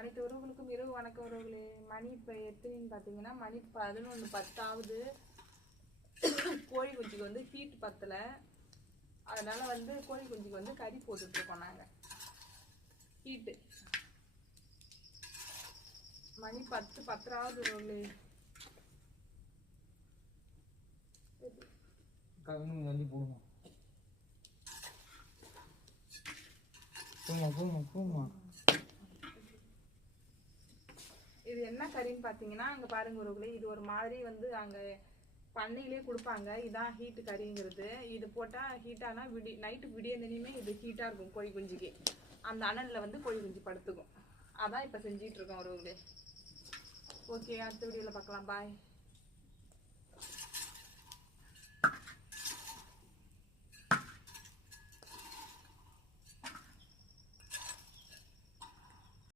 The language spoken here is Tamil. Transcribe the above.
அனைத்து உறவுகளுக்கும் இரவு வணக்கம் உறவுகளே. மணி இப்போ எத்தனைன்னு பார்த்தீங்கன்னா மணி 11:10 ஆகுது. கோழி குஞ்சுக்கு வந்து ஹீட் பத்தலை, அதனால வந்து கோழி குஞ்சுக்கு வந்து கறி போட்டுட்ருக்கோம் நாங்கள். ஹீட்டு மணி 10:10 ஆகுது உறவுகளே. கல்லி போடுவோம். போமா இது என்ன கறின்னு பார்த்தீங்கன்னா அங்கே பாருங்க உறவுகளே, இது ஒரு மாதிரி வந்து அங்கே பண்ணையிலே கொடுப்பாங்க. இதான் ஹீட்டு கறிங்கிறது. இது போட்டால் ஹீட்டானா நைட்டு விடியந்தனையுமே இது ஹீட்டாக இருக்கும் கோழி குஞ்சுக்கு. அந்த அனலில் வந்து கோழி குஞ்சு படுத்துக்கும். அதான் இப்போ செஞ்சிகிட்ருக்கோம் உறவுகளே. ஓகே, அடுத்த வீடியோவில் பார்க்கலாம். பாய்.